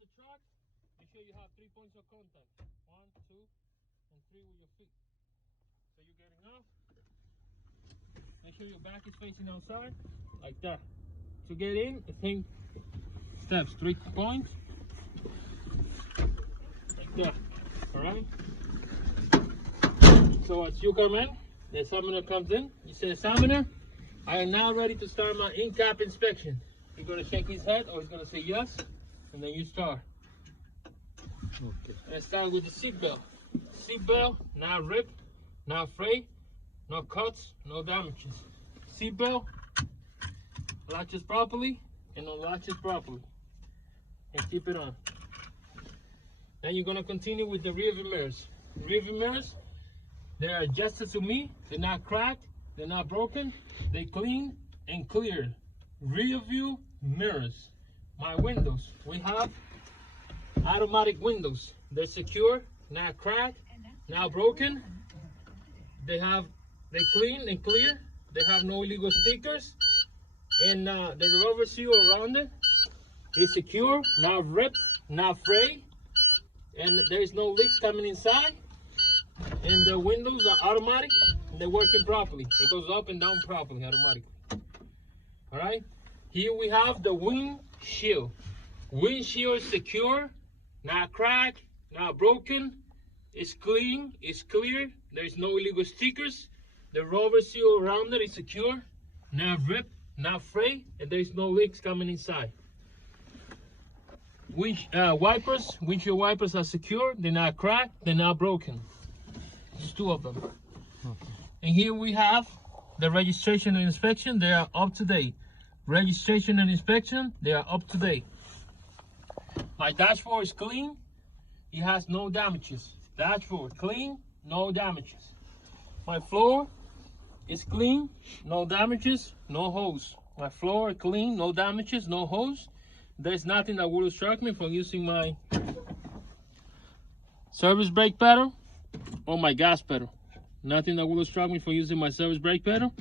the truck, make sure you have 3 points of contact. 1, 2, and 3 with your feet. So you're getting off. Make sure your back is facing outside, like that. To get in, the same steps, 3 points, like that. Alright? So as you come in, the examiner comes in. You say, examiner, I am now ready to start my in-cab inspection. He's going to shake his head, or he's going to say yes, and then you start. Okay. Let's start with the seatbelt. Seatbelt, not ripped, not frayed, no cuts, no damages. Seatbelt latches properly and unlatches properly, and keep it on. Then you're going to continue with the rear view mirrors. Rear view mirrors, they are adjusted to me. They're not cracked, they're not broken, they clean and clear. Rear view mirrors. My windows, we have automatic windows. They're secure, not cracked, not broken. They clean and clear. They have no illegal stickers, and the rubber seal around it is secure, not ripped, not frayed, and there is no leaks coming inside. And the windows are automatic, and they're working properly. It goes up and down properly, automatically. All right. Here we have the windshield. Windshield is secure, not cracked, not broken. It's clean, it's clear. There is no illegal stickers. The rubber seal around it is secure, not ripped, not frayed, and there is no leaks coming inside. Windshield wipers are secure. They're not cracked, they're not broken. There's 2 of them. Okay. And here we have the registration and inspection. They are up to date. Registration and inspection, they are up to date. My dashboard is clean. It has no damages. Dashboard clean, no damages. My floor is clean, no damages, no holes. My floor clean, no damages, no holes. There's nothing that will obstruct me from using my service brake pedal or my gas pedal. Nothing that will obstruct me from using my service brake pedal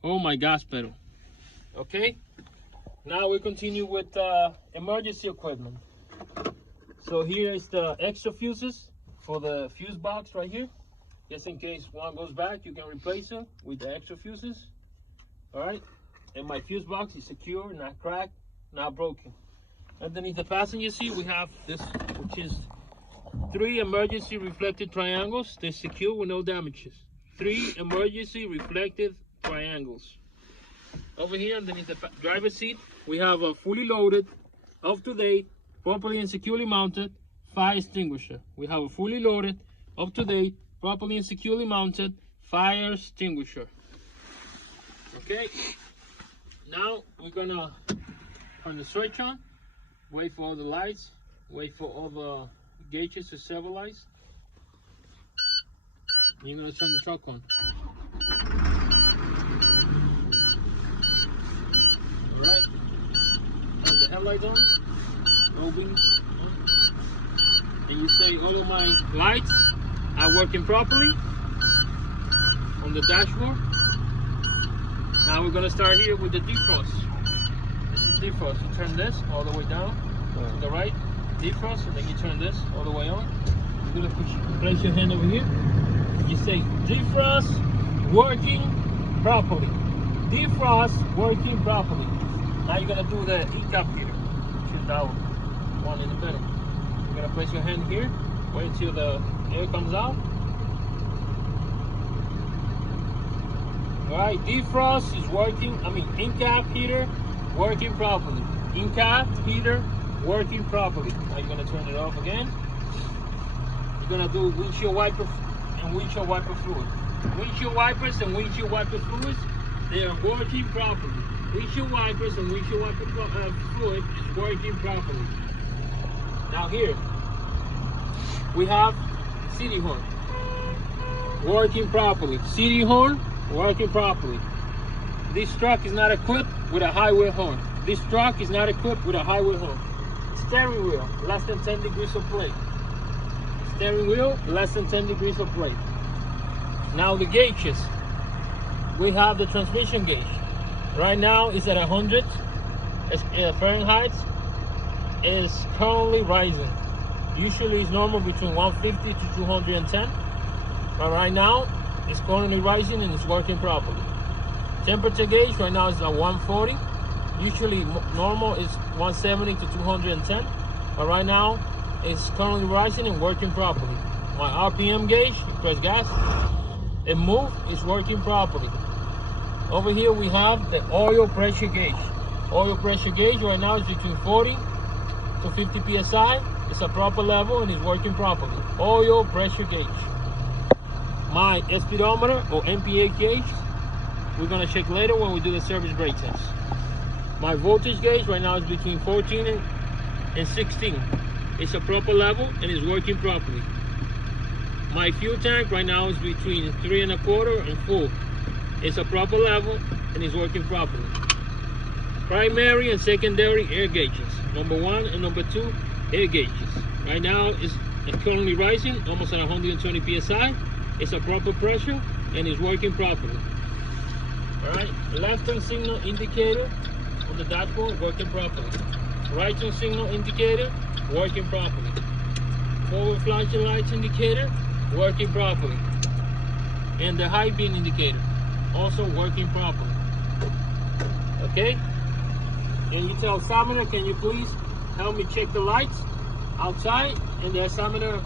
or my gas pedal. Okay, now we continue with emergency equipment. So here is the extra fuses for the fuse box right here. Just in case one goes back, you can replace it with the extra fuses. All right, and my fuse box is secure, not cracked, not broken. Underneath the passenger seat, we have this, which is 3 emergency reflective triangles. They're secure with no damages. 3 emergency reflective triangles. Over here, underneath the driver's seat, we have a fully loaded, up-to-date, properly and securely mounted fire extinguisher. We have a fully loaded, up-to-date, properly and securely mounted fire extinguisher. Okay, now we're gonna turn the switch on, wait for all the lights, wait for all the gauges to stabilize. You're gonna turn the truck on. All right, turn the headlights on, no wings on. And you say all of my lights are working properly on the dashboard. Now we're gonna start here with the defrost. This is defrost. You turn this all the way down to the right, defrost, and then you turn this all the way on. You're gonna place your hand over here. You say defrost working properly. Defrost working properly. Now you're gonna do the Incab heater, which is that one in the middle. You're gonna place your hand here, wait until the air comes out. All right, defrost is working. Incab heater working properly. Incab heater working properly. Now you're gonna turn it off again. You're gonna do windshield wiper and windshield wiper fluid. Windshield wipers and windshield wiper fluids, they are working properly. Windshield wipers and windshield wiper fluid is working properly. Now here we have city horn working properly. City horn working properly. This truck is not equipped with a highway horn. This truck is not equipped with a highway horn. Steering wheel, less than 10 degrees of plate. Steering wheel, less than 10 degrees of plate. Now the gauges. We have the transmission gauge. Right now it's at 100 Fahrenheit. is currently rising. Usually it's normal between 150 to 210, but right now it's currently rising and it's working properly. Temperature gauge right now is at 140. Usually normal is 170 to 210, but right now it's currently rising and working properly. My RPM gauge, you press gas, it moves, it's working properly. Over here we have the oil pressure gauge. Oil pressure gauge right now is between 40 to 50 psi. It's a proper level and it's working properly. Oil pressure gauge. My speedometer or MPH gauge, we're gonna check later when we do the service brake test. My voltage gauge right now is between 14 and 16. It's a proper level and it's working properly. My fuel tank right now is between 3 1/4 and full. It's a proper level and it's working properly. Primary and secondary air gauges. Number 1 and number 2 air gauges. Right now it's currently rising, almost at 120 psi. It's a proper pressure and it's working properly. Alright, left turn signal indicator on the dashboard working properly. Right turn signal indicator working properly. Forward flashing lights indicator working properly. And the high beam indicator also working properly. Okay? And you tell examiner, can you please help me check the lights outside? And the examiner,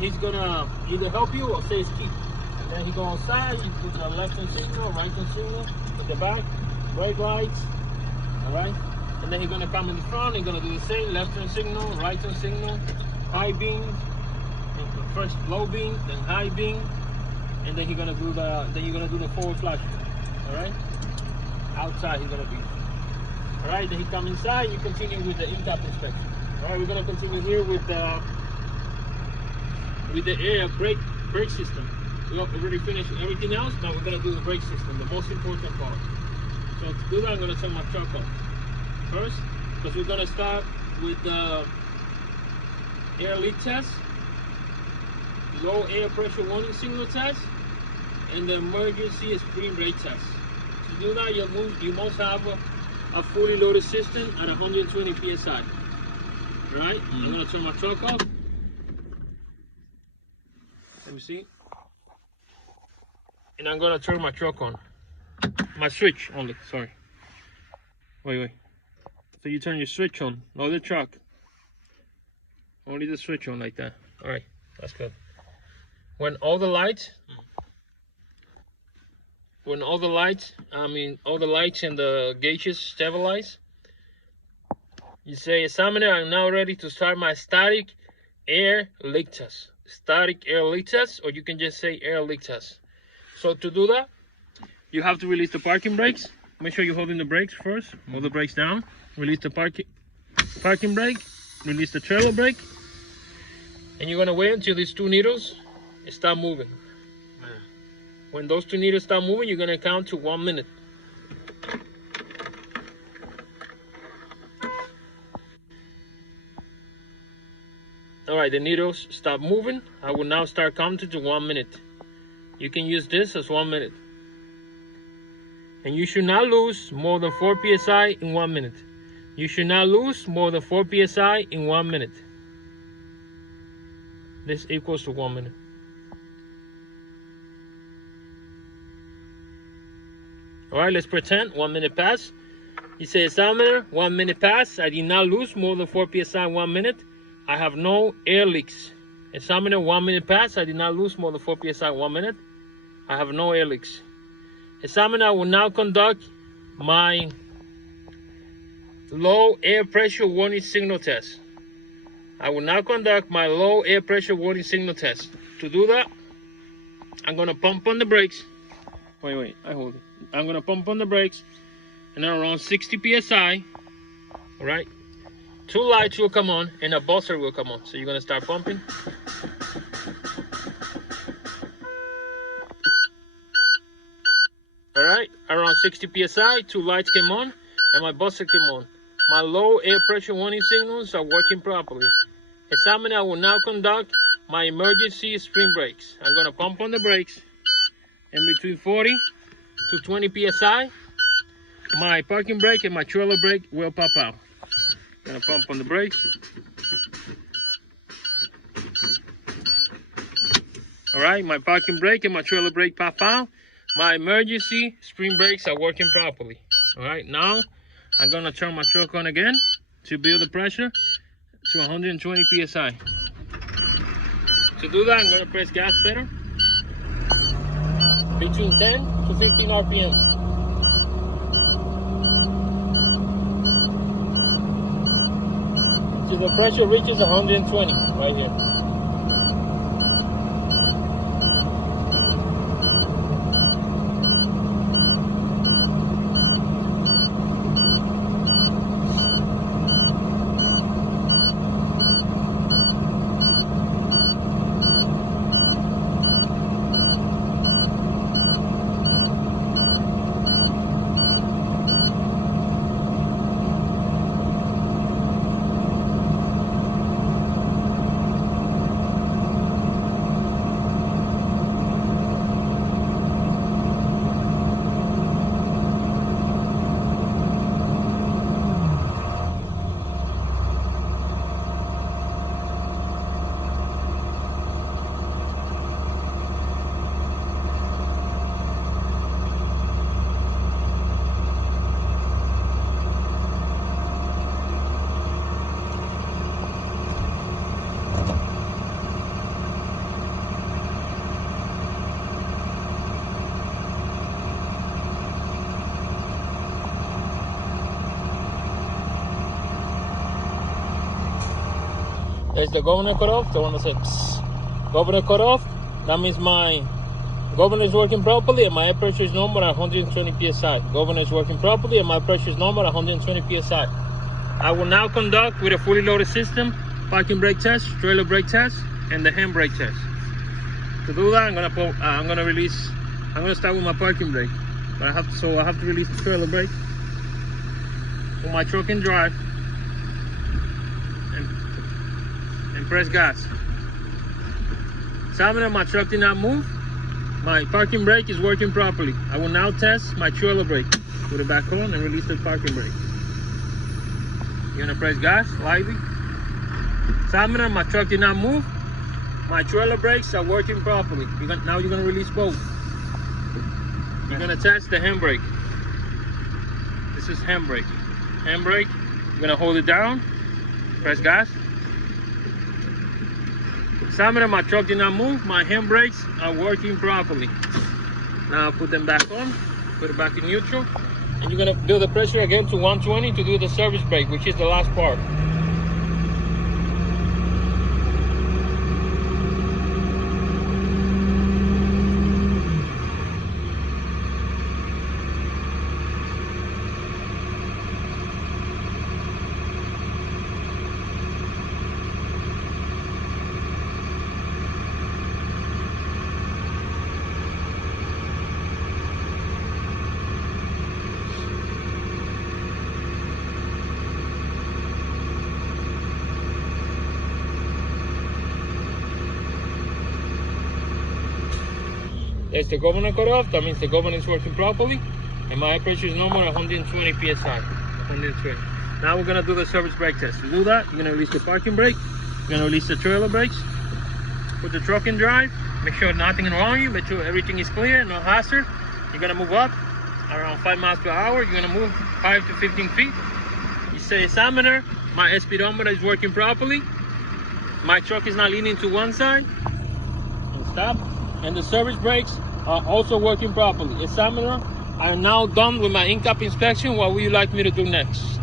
he's gonna either help you or say keep. And then he go outside, you put the left turn signal, right turn signal, at the back, brake lights, alright? And then he's gonna come in the front, he's gonna do the same, left turn signal, right turn signal, high beam, first low beam, then high beam, and then you're gonna do the forward flash. Alright? Outside he's gonna be. Alright, then he come inside, you continue with the Incab inspection. Alright, we're gonna continue here with the air brake system. We already finished everything else, now we're gonna do the brake system, the most important part. So to do that, I'm gonna turn my truck off first, because we're gonna start with the air leak test, low air pressure warning signal test, and the emergency spring brake test. To do that, you must have a fully loaded system at 120 psi. Right? I'm gonna turn my truck off. Let me see. And I'm gonna turn my truck on. My switch only, sorry. Wait. So you turn your switch on, not the truck. Only the switch on like that. Alright, that's good. When all the lights and the gauges stabilize, you say, examiner, I'm now ready to start my static air leak test. Static air leak test, or you can just say air leak test. So to do that, you have to release the parking brakes. Make sure you're holding the brakes first. Hold the brakes down. Release the parking brake. Release the trailer brake. And you're gonna wait until these two needles start moving. When those two needles start moving, you're gonna count to 1 minute. All right, the needles stop moving. I will now start counting to 1 minute. You can use this as 1 minute. And you should not lose more than 4 psi in 1 minute. You should not lose more than 4 psi in 1 minute. This equals to 1 minute. All right, let's pretend 1 minute passed. You say, examiner, 1 minute passed. I did not lose more than 4 psi in 1 minute. I have no air leaks. Examiner, 1 minute passed. I did not lose more than 4 psi in 1 minute. I have no air leaks. Examiner, I will now conduct my low air pressure warning signal test. I will now conduct my low air pressure warning signal test. To do that, I'm gonna pump on the brakes. Wait, I hold it. I'm gonna pump on the brakes, and then around 60 psi, all right, 2 lights will come on and a buzzer will come on. So you're gonna start pumping. All right, around 60 psi, 2 lights came on and my buzzer came on. My low air pressure warning signals are working properly. Examiner, I will now conduct my emergency spring brakes. I'm gonna pump on the brakes, and between 40 to 20 psi, my parking brake and my trailer brake will pop out. Gonna pump on the brakes. All right, my parking brake and my trailer brake pop out. My emergency spring brakes are working properly. All right, now I'm gonna turn my truck on again to build the pressure to 120 psi. To do that, I'm gonna press gas pedal between 10 to 15 RPM. So the pressure reaches 120 right here. Is the governor cut off? The one that said psst. Governor cut off. That means my governor is working properly and my air pressure is normal at 120 psi. Governor is working properly and my pressure is normal at 120 psi. I will now conduct with a fully loaded system parking brake test, trailer brake test, and the handbrake test. To do that, I'm gonna start with my parking brake, but I have to release the trailer brake. Put my truck in drive and press gas. Examiner, my truck did not move. My parking brake is working properly. I will now test my trailer brake. Put it back on and release the parking brake. You're gonna press gas lightly. Examiner, my truck did not move. My trailer brakes are working properly. Now you're gonna release both. You're gonna test the handbrake. This is handbrake. Handbrake, you're gonna hold it down, press gas. Examiner, my truck did not move. My handbrakes are working properly. Now put them back on, put it back in neutral, and you're gonna build the pressure again to 120 to do the service brake, which is the last part. There's the governor cut off. That means the governor is working properly, and my air pressure is normal at 120 psi. 120. Now we're gonna do the service brake test. To do that, you're gonna release the parking brake. You're gonna release the trailer brakes. Put the truck in drive. Make sure nothing is wrong with you. Make sure everything is clear, no hazard. You're gonna move up around 5 miles per hour. You're gonna move 5 to 15 feet. You say, examiner, my speedometer is working properly. My truck is not leaning to one side. And stop. And the service brakes are also working properly. Examiner, I am now done with my Incab inspection. What would you like me to do next?